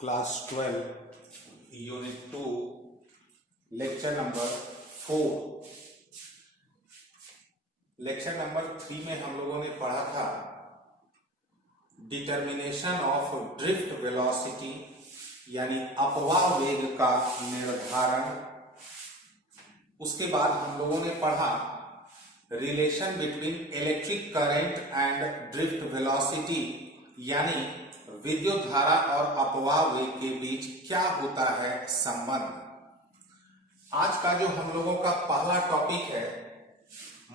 Class 12 unit 2 lecture number 4। Lecture number 3 में हम लोगों ने पढ़ा था डिटर्मिनेशन ऑफ ड्रिफ्ट वेलोसिटी यानी अपवाह वेग का निर्धारण। उसके बाद हम लोगों ने पढ़ा relation between electric current and drift velocity यानी विद्युत धारा और अपवाह वेग के बीच क्या होता है संबंध। आज का जो हम लोगों का पहला टॉपिक है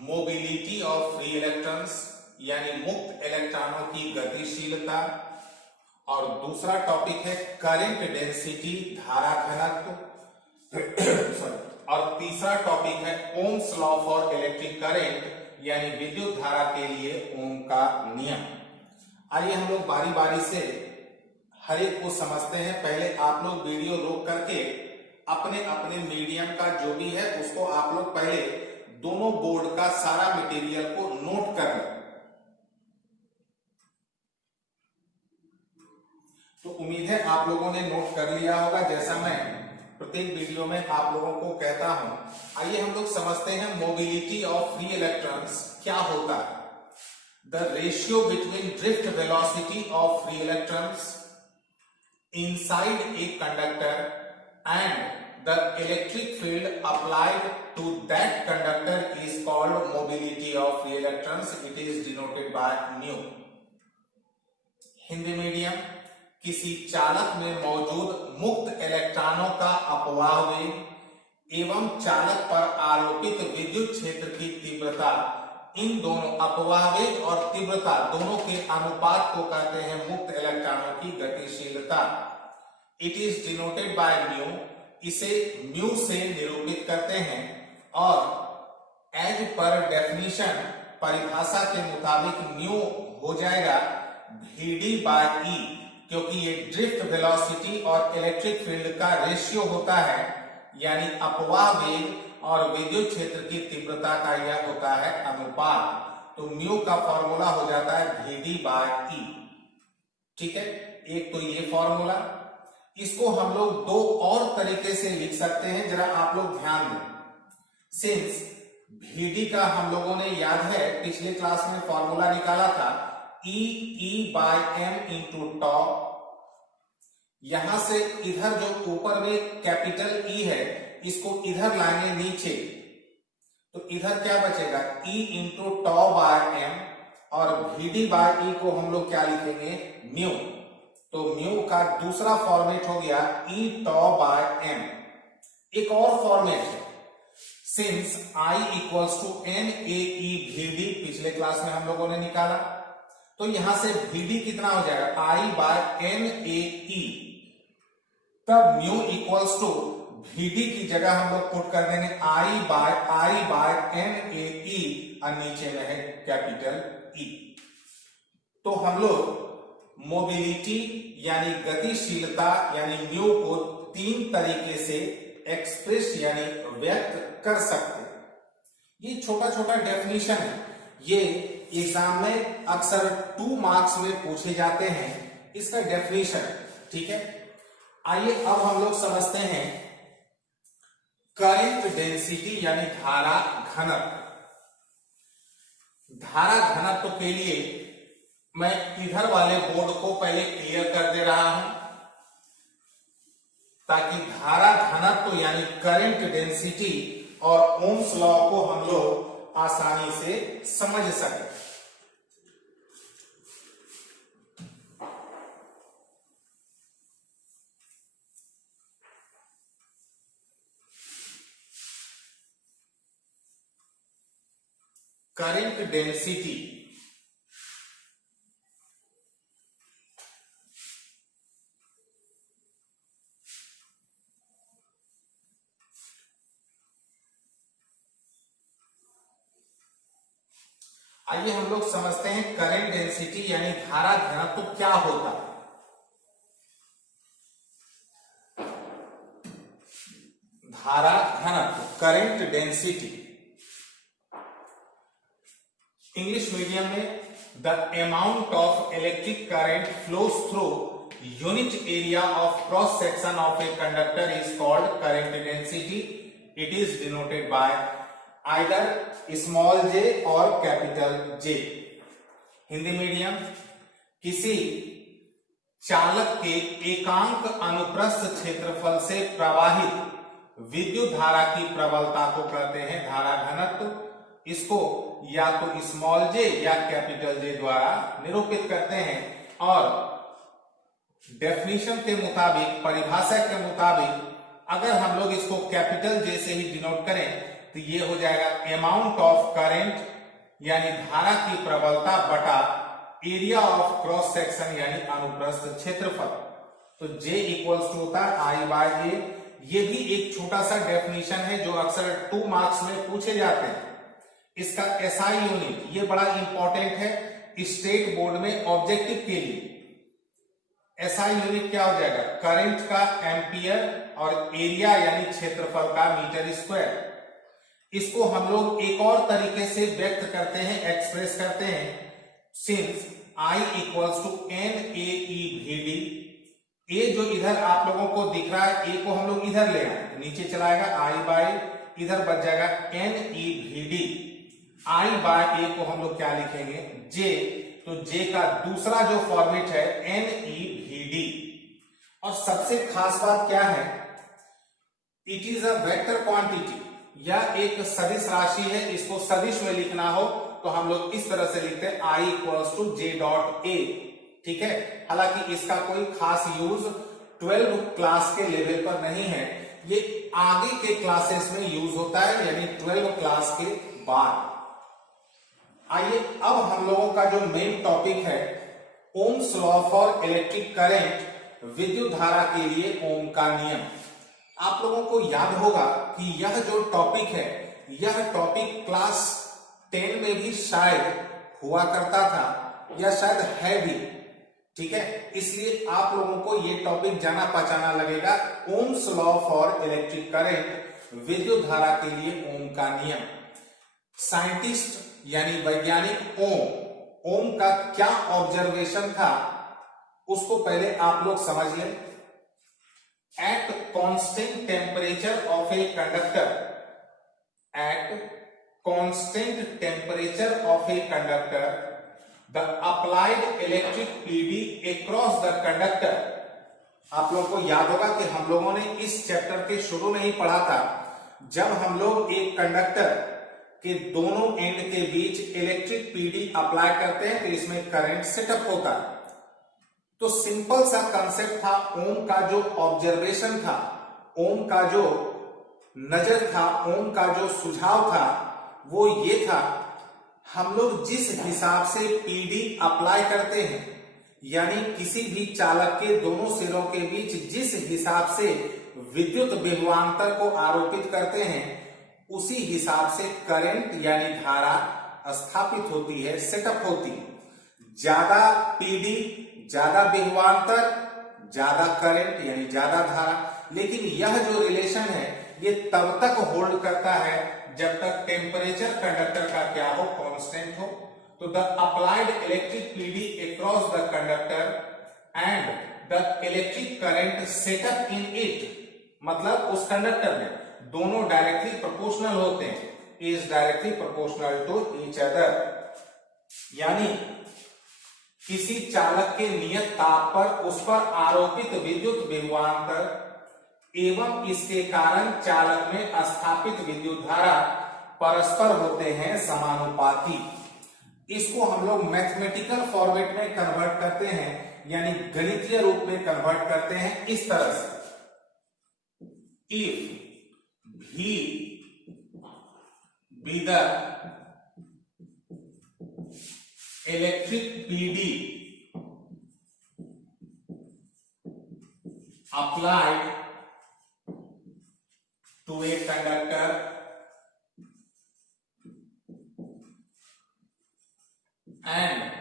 मोबिलिटी ऑफ फ्री इलेक्ट्रॉन्स यानी मुक्त इलेक्ट्रॉनों की गतिशीलता, और दूसरा टॉपिक है करंट डेंसिटी धारा घनत्व और तीसरा टॉपिक है Ohm's law for electric current यानी विद्युत धारा के लिए ओम का नियम। आइए हम लोग बारी बारी से हर एक को समझते हैं। पहले आप लोग वीडियो रोक करके अपने अपने मीडियम का जो भी है उसको आप लोग पहले दोनों बोर्ड का सारा मटेरियल को नोट कर लें। तो उम्मीद है आप लोगों ने नोट कर लिया होगा, जैसा मैं प्रत्येक वीडियो में आप लोगों को कहता हूं। आइए हम लोग समझते हैं मोबिलिटी ऑफ फ्री इलेक्ट्रॉन्स क्या होता है। The ratio between drift velocity of free electrons inside a conductor and the electric field applied to that conductor is called mobility of free electrons. It is denoted by mu. Hindi medium, किसी चालक में मौजूद मुक्त इलेक्ट्रॉनों का अपवाह वेग एवं चालक पर आरोपित विद्युत क्षेत्र की तीव्रता, इन दोनों अपवाह वेग और तीव्रता दोनों के अनुपात को कहते हैं मुक्त इलेक्ट्रॉनों की गतिशीलता। It is denoted by mu, इसे म्यू से निरूपित करते हैं। और एज पर डेफिनेशन परिभाषा के मुताबिक म्यू हो जाएगा Vd बाय ई, क्योंकि ये ड्रिफ्ट वेलोसिटी और इलेक्ट्रिक फील्ड का रेशियो होता है, यानी अपवाह वेग और विद्युत क्षेत्र की तीव्रता का यह होता है अनुपात। तो म्यू का फॉर्मूला हो जाता है Vd बाय ई। ठीक है, एक तो ये फॉर्मूला। इसको हम लोग दो और तरीके से लिख सकते हैं, जरा आप लोग ध्यान दें। सिंस Vd का हम लोगों ने याद है पिछले क्लास में फॉर्मूला निकाला था E बाय m इंटू टॉ। यहां से इधर जो ऊपर में कैपिटल E है इसको इधर लाएंगे नीचे, तो इधर क्या बचेगा E इंटू टॉ बाय m, और Vd बाय ई को हम लोग क्या लिखेंगे म्यू। तो म्यू का दूसरा फॉर्मेट हो गया E टॉ बाय m। एक और फॉर्मेट है since I equals to n a e Vd, पिछले क्लास में हम लोगों ने निकाला। तो यहां से Vd कितना हो जाएगा I by n a e, तब म्यू इक्वल्स टू Vd की जगह हम लोग पुट कर देंगे I by n a e, और नीचे में है कैपिटल E। तो हम लोग मोबिलिटी यानी गतिशीलता यानी म्यू को तीन तरीके से एक्सप्रेस यानी व्यक्त कर सकते हैं। ये छोटा छोटा डेफिनेशन है, ये एग्जाम में अक्सर 2 मार्क्स में पूछे जाते हैं इसका डेफिनेशन। ठीक है, आइए अब हम लोग समझते हैं करंट डेंसिटी यानी धारा घनत्व। धारा घनत्व के लिए मैं इधर वाले बोर्ड को पहले क्लियर कर दे रहा हूं, ताकि धारा घनत्व यानी करंट डेंसिटी और ओम्स लॉ को हम लोग आसानी से समझ सकें। करंट डेंसिटी आइए हम लोग समझते हैं करंट डेंसिटी यानी धारा घनत्व क्या होता है। धारा घनत्व करंट डेंसिटी इंग्लिश मीडियम में the amount of electric current flows through unit area of cross section of a conductor is called current density. It is denoted by either small j or capital J. Hindi medium, किसी चालक के एकांक अनुप्रस्थ क्षेत्रफल से प्रवाहित विद्युत धारा की प्रबलता को कहते हैं धारा घनत्व। इसको या तो स्मॉल जे या कैपिटल जे द्वारा निरूपित करते हैं और डेफिनेशन के मुताबिक, परिभाषा के मुताबिक, अगर हम लोग इसको कैपिटल जे से ही डिनोट करें तो ये हो जाएगा अमाउंट ऑफ करंट यानी धारा की प्रबलता बटा एरिया ऑफ क्रॉस सेक्शन यानी अनुप्रस्थ क्षेत्रफल। तो J इक्वल्स टू होता है I बाय A। ये भी एक छोटा सा डेफिनेशन है जो अक्सर 2 मार्क्स में पूछे जाते हैं। इसका SI यूनिट ये बड़ा इंपॉर्टेंट है स्टेट बोर्ड में ऑब्जेक्टिव के लिए। SI यूनिट क्या हो जाएगा? करंट का एम्पियर और एरिया यानी क्षेत्रफल का मीटर स्क्वायर। इसको हम लोग एक और तरीके से व्यक्त करते हैं, एक्सप्रेस करते हैं, since I equals to NAEVD। ए जो इधर आप लोगों को दिख रहा है, ए को हम लोग इधर ले आए तो नीचे चलाएगा I बाय, इधर बच जाएगा NEVD। I बाय ए को हम लोग क्या लिखेंगे? J। तो J का दूसरा जो फॉर्मेट है NEVD। और सबसे खास बात क्या है, it is a vector quantity, यह एक सदिश राशि है। इसको सदिश में लिखना हो तो हम लोग इस तरह से लिखते हैं I equals to J dot A। ठीक है, हालांकि इसका कोई खास यूज 12 क्लास के लेवल पर नहीं है, ये आगे के क्लासेस में यूज होता है यानी 12 क्लास के बाद। आइए अब हम लोगों का जो मेन टॉपिक है Ohm's law for electric current, विद्युत धारा के लिए ओम का नियम। आप लोगों को याद होगा कि यह जो टॉपिक है, यह टॉपिक क्लास 10 में भी शायद हुआ करता था या शायद है भी। ठीक है, इसलिए आप लोगों को ये टॉपिक जाना पहचाना लगेगा। Ohm's law for electric current, विद्युत धारा के लिए ओम का नियम। साइंटिस्ट यानी वैज्ञानिक ओम का क्या ऑब्जर्वेशन था उसको पहले आप लोग समझ लें। At constant temperature of a conductor, at constant temperature of a conductor the applied electric PD across the conductor। आप लोगों को याद होगा कि हम लोगों ने इस चैप्टर के शुरू में ही पढ़ा था, जब हम लोग एक कंडक्टर के दोनों एंड के बीच इलेक्ट्रिक पीडी अप्लाई करते हैं तो इसमें करंट सेटअप होता है। तो सिंपल सा कंसेप्ट था, ओम का जो ऑब्जर्वेशन था, ओम का जो नजर था, ओम का जो सुझाव था वो ये था, हम लोग जिस हिसाब से पीडी अप्लाई करते हैं यानी किसी भी चालक के दोनों सिरों के बीच जिस हिसाब से विद्युत विभवांतर को आरोपित करते हैं उसी हिसाब से करंट यानी धारा स्थापित होती है, सेटअप होती है। ज्यादा पीडी, ज्यादा विभवांतर, ज्यादा करंट यानी ज्यादा धारा। लेकिन यह जो रिलेशन है ये तब तक होल्ड करता है जब तक टेम्परेचर कंडक्टर का क्या हो, कांस्टेंट हो। तो the applied electric PD across the conductor and the electric current setup in it, मतलब उस कंडक्टर में दोनों डायरेक्टली प्रोपोर्शनल होते हैं, is directly proportional to each other. यानी किसी चालक के नियत ताप पर उस पर आरोपित विद्युत विभवांतर एवं इसके कारण चालक में स्थापित विद्युत धारा परस्पर होते हैं समानुपाती। इसको हम लोग मैथमेटिकल फॉर्मेट में कन्वर्ट करते हैं यानी गणितीय रूप में कन्वर्ट करते हैं इस तरह से। इफ भी be the electric PD applied to a conductor and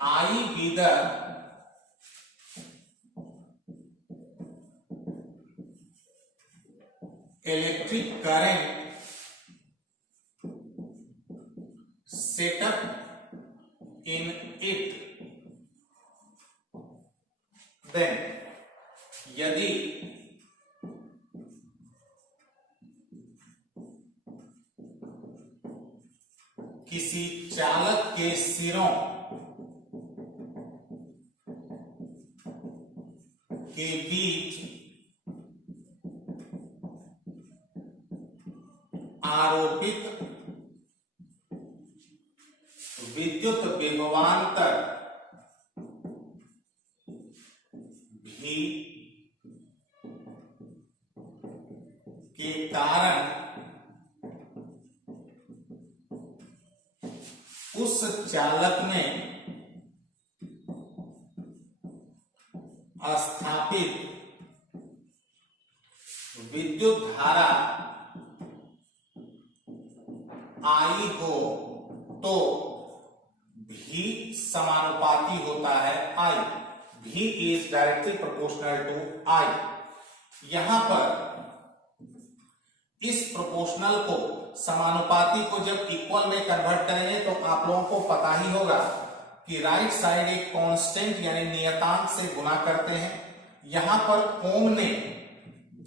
I be the electric current set up in it, then यदि किसी चालक के सिरों के बीच आरोपित विद्युत विभवांतर भी के कारण उस चालक में स्थापित विद्युत धारा आई हो तो भी समानुपाती होता है I। V is directly proportional to I। यहां पर इस प्रोपोर्शनल को, समानुपाती को जब इक्वल में कन्वर्ट करेंगे तो आप लोगों को पता ही होगा कि राइट साइड एक कांस्टेंट यानी नियतांक से गुना करते हैं। यहां पर ओम ने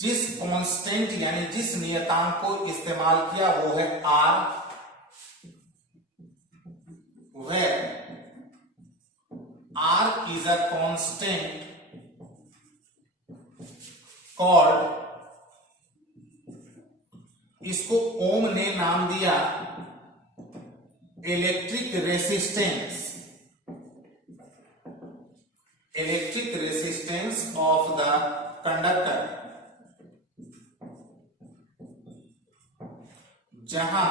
जिस कांस्टेंट यानी जिस नियतांक को इस्तेमाल किया वो है R, where R is a constant called, इसको ओम ने नाम दिया electric resistance, electric resistance of the conductor, जहां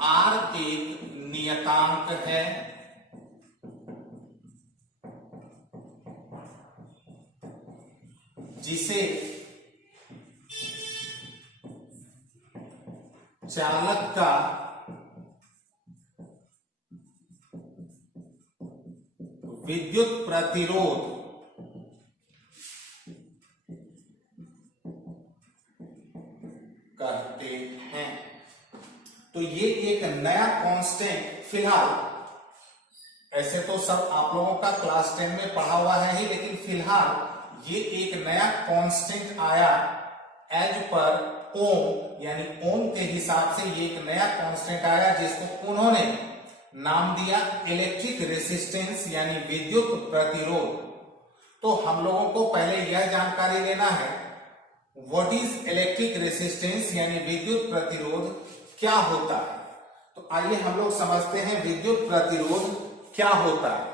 R एक नियतांक है जिसे चालक का विद्युत प्रतिरोध कहते हैं। तो ये एक नया कांस्टेंट, फिलहाल ऐसे तो सब आप लोगों का क्लास 10 में पढ़ा हुआ है ही, लेकिन फिलहाल ये एक नया कांस्टेंट आया एज पर ओम, यानी ओम के हिसाब से ये एक नया कांस्टेंट आया जिसको उन्होंने नाम दिया इलेक्ट्रिक रेसिस्टेंस यानी विद्युत प्रतिरोध। तो हम लोगों को पहले यह जानकारी लेना है व्हाट इज इलेक्ट्रिक रेसिस्टेंस यानी विद्युत प्रतिरोध क्या होता है। तो आइए हम लोग समझते हैं विद्युत प्रतिरोध क्या होता है।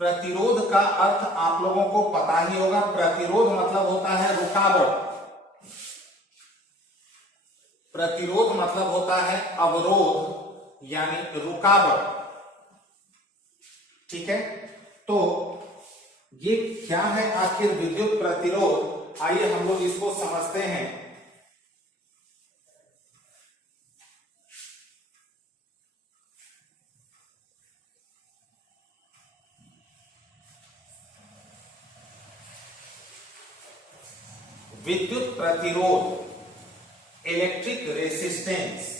प्रतिरोध का अर्थ आप लोगों को पता ही होगा। प्रतिरोध मतलब होता है रुकावट, प्रतिरोध मतलब होता है अवरोध यानी रुकावट, ठीक है। तो ये क्या है आखिर विद्युत प्रतिरोध, आइए हम लोग इसको समझते हैं। विद्युत प्रतिरोध, इलेक्ट्रिक रेसिस्टेंस,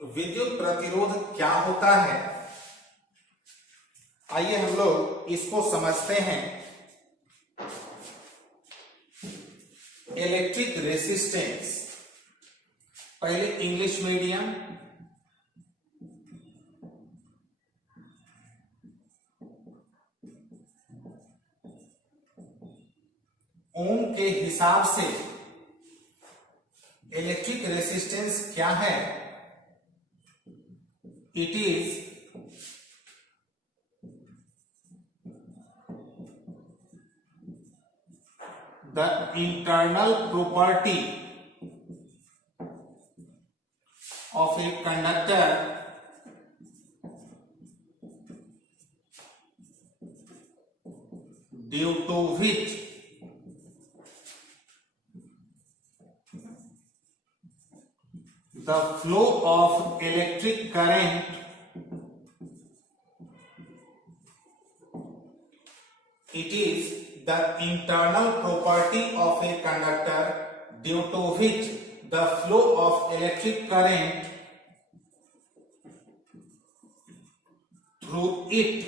विद्युत प्रतिरोध क्या होता है, आइए हम लोग इसको समझते हैं। इलेक्ट्रिक रेसिस्टेंस, पहले इंग्लिश मीडियम, ओम के हिसाब से इलेक्ट्रिक रेसिस्टेंस क्या है, it is the internal property of a conductor due to which the flow of electric current It is the internal property of a conductor due to which the flow of electric current through it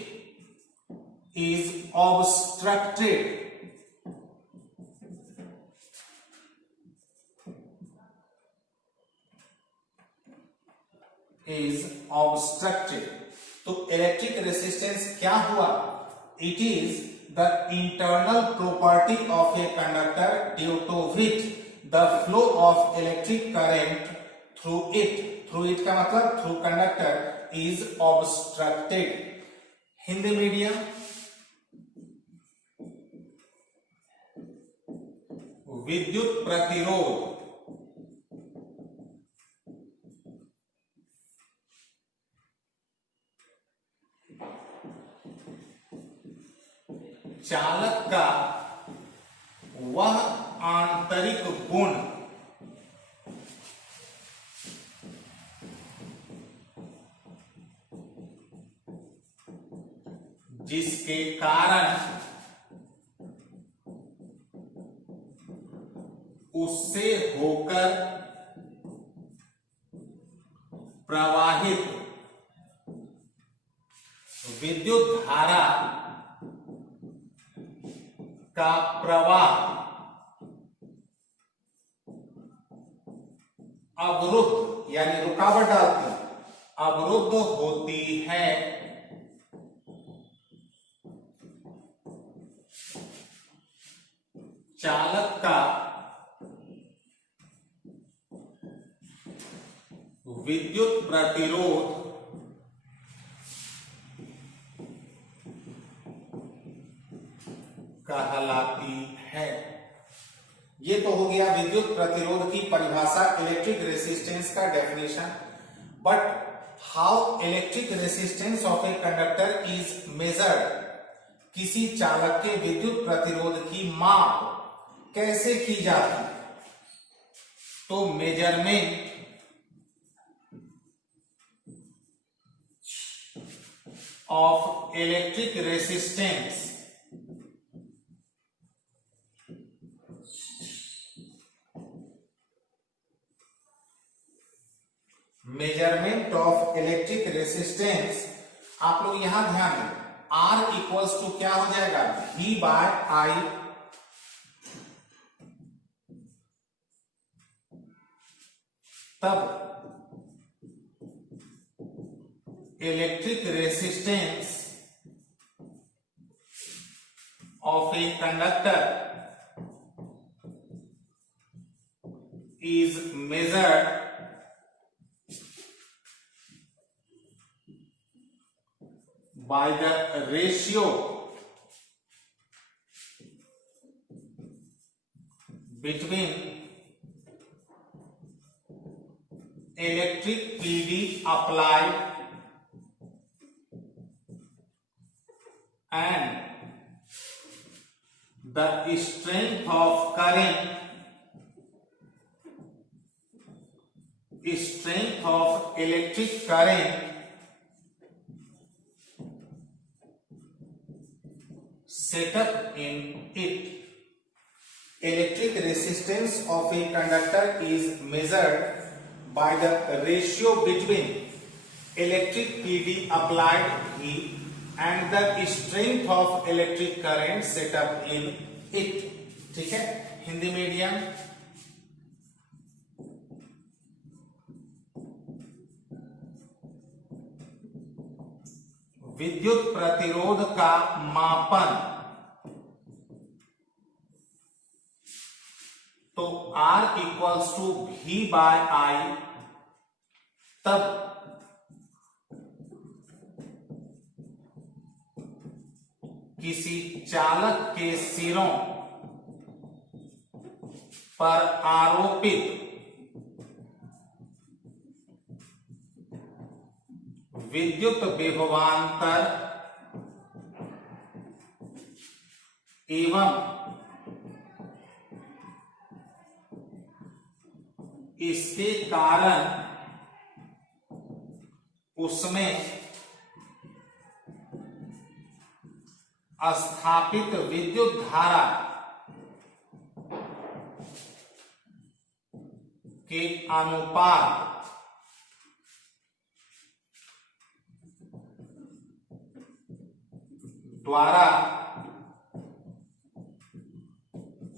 is obstructed. तो electric resistance क्या हुआ? It is the internal property of a conductor due to which the flow of electric current through it का मतलब through conductor is obstructed. Hindi medium विद्युत प्रतिरोध चालक का वह आंतरिक गुण जिसके कारण उससे होकर प्रवाहित विद्युत धारा का प्रवाह अवरुद्ध यानी रुकावट डालती अवरुद्ध होती है. चालक का विद्युत प्रतिरोध कहलाती है. ये तो हो गया विद्युत प्रतिरोध की परिभाषा, इलेक्ट्रिक रेसिस्टेंस का definition. But how electric resistance of a conductor is measured. किसी चालक के विद्युत प्रतिरोध की माप कैसे की जाती? तो measurement of electric resistance measurement of electric resistance आप लोग यहां ध्यान दें. R इक्वल्स टू क्या हो जाएगा? V by I. तब electric resistance of a conductor is measured by the ratio between electric PD applied and the strength of current, strength of electric current set up in it. Electric resistance of a conductor is measured by the ratio between electric PD applied heat and the strength of electric current set up in it. ठीक है. Hindi medium विद्युत प्रतिरोध का मापन. तो R equals to V by I. तब किसी चालक के सिरों पर आरोपित विद्युत विभवांतर एवं इसके कारण उसमें स्थापित विद्युत धारा के अनुपात द्वारा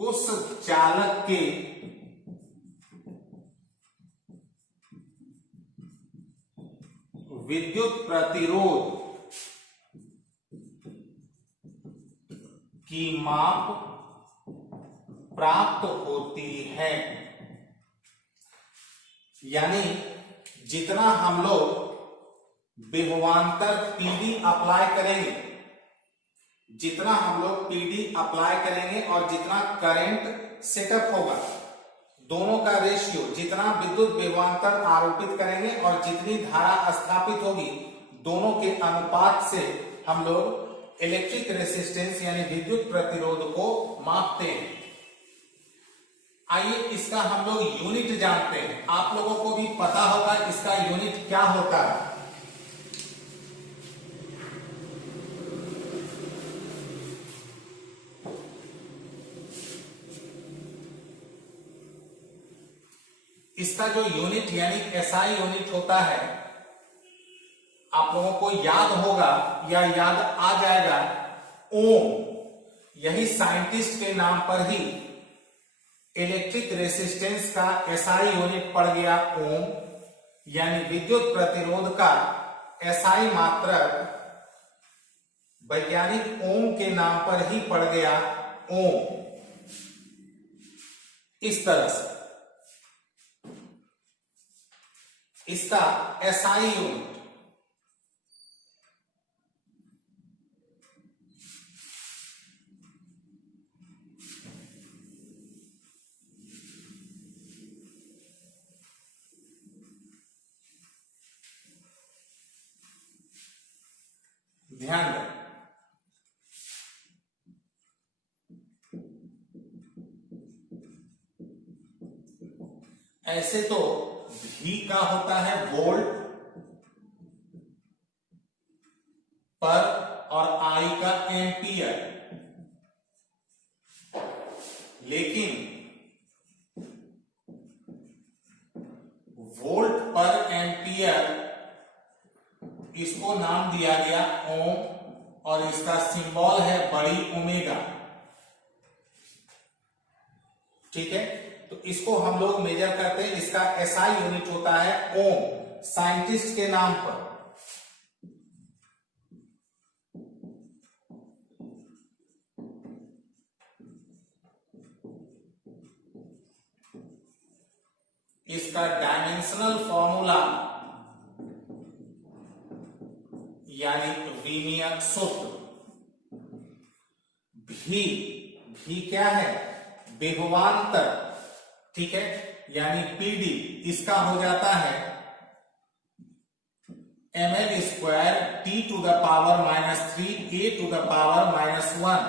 उस चालक के विद्युत प्रतिरोध की माप प्राप्त होती है। यानी जितना हम लोग विभवांतर पीडी अप्लाई करेंगे, जितना हम लोग पीडी अप्लाई करेंगे और जितना करंट सेटअप होगा, दोनों का रेशियो, जितना विद्युत विभवांतर आरोपित करेंगे और जितनी धारा स्थापित होगी, दोनों के अनुपात से हम लोग इलेक्ट्रिक रेसिस्टेंस यानी विद्युत प्रतिरोध को मापते हैं। आइए इसका हम लोग यूनिट जानते हैं। आप लोगों को भी पता होगा इसका यूनिट क्या होता है। इसका जो यूनिट यानी एसआई यूनिट होता है, आप लोगों को याद होगा या याद आ जाएगा, ओम। यही साइंटिस्ट के नाम पर ही इलेक्ट्रिक रेसिस्टेंस का एसआई यूनिट पड़ गया ओम, यानी विद्युत प्रतिरोध का एसआई मात्रक वैज्ञानिक ओम के नाम पर ही पड़ गया ओम। इस तरह से इसका एसआई यूनिट ध्यान दें। ऐसे तो V का होता है वोल्ट पर और I का एम्पियर, लेकिन वोल्ट पर एम्पियर इसको नाम दिया गया ओम और इसका सिंबल है बड़ी ओमेगा। ठीक है, तो इसको हम लोग मेजर करते हैं। इसका एसआई यूनिट होता है ओम, साइंटिस्ट के नाम पर। इसका डायमेंशनल फॉर्मूला यानी वीमीय सूत्र भी क्या है, विभवांतर। ठीक है, यानी पीडी इसका हो जाता है ml square T to the power -3 a to the power -1।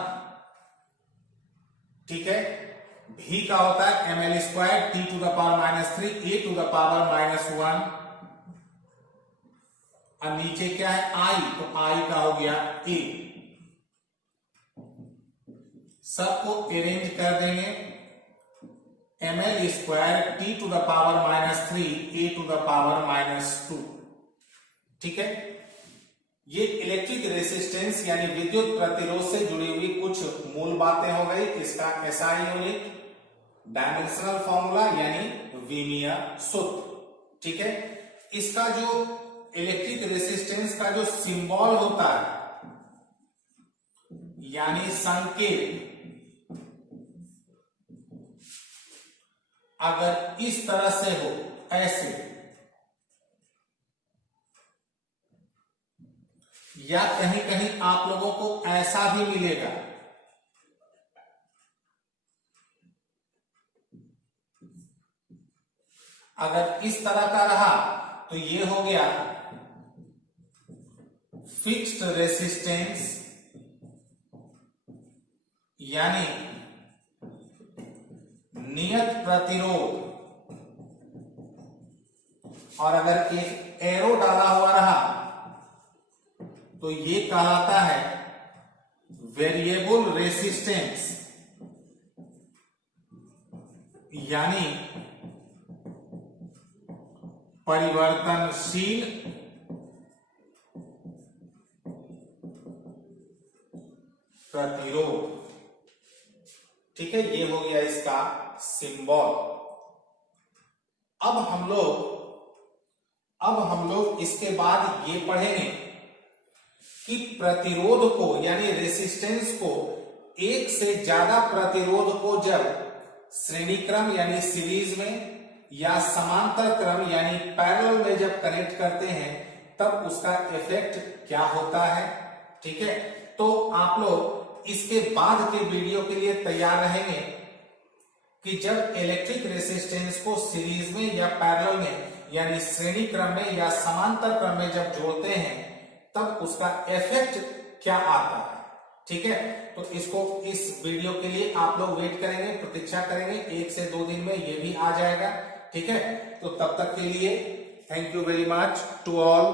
ठीक है, भी का होता है ml square T to the power -3 a to the power -1 और नीचे क्या है I, तो I का हो गया a। सबको अरेंज कर देंगे, ml square T to the power -3 a to the power -2। ठीक है, ये इलेक्ट्रिक रेसिस्टेंस यानी विद्युत प्रतिरोध से जुड़ी हुई कुछ मूल बातें हो गई। इसका एसआई यूनिट, डायमेंशनल फॉर्मूला यानी वीमीय सूत्र। ठीक है, इसका जो इलेक्ट्रिक रेसिस्टेंस का जो सिंबल होता है यानी संकेत, अगर इस तरह से हो, ऐसे, या कहीं कहीं आप लोगों को ऐसा भी मिलेगा, अगर इस तरह का रहा तो ये हो गया फिक्स्ड रेसिस्टेंस यानी नियत प्रतिरोध, और अगर एक एरो डाला हुआ रहा तो ये कहलाता है वेरिएबल रेसिस्टेंस यानी परिवर्तनशील प्रतिरोध। ठीक है, ये हो गया इसका सिंबल। अब हम लोग इसके बाद ये पढ़ेंगे कि प्रतिरोध को यानी रेसिस्टेंस को एक से ज्यादा प्रतिरोध को जब श्रेणी क्रम यानी सीरीज में या समांतर क्रम यानी पैरेलल में जब कनेक्ट करते हैं तब उसका इफेक्ट क्या होता है। ठीक है, तो आप लोग इसके बाद के वीडियो के लिए तैयार रहेंगे कि जब इलेक्ट्रिक रेसिस्टेंस को सीरीज में या पैरेलल में यानी श्रेणी क्रम में या समांतर क्रम में जब जोड़ते हैं तब उसका इफेक्ट क्या आता है। ठीक है, तो इस वीडियो के लिए आप लोग वेट करेंगे, प्रतीक्षा करेंगे, 1 से 2 दिन में ये भी आ जाएगा। ठीक है, तो तब तक के लिए thank you very much to all.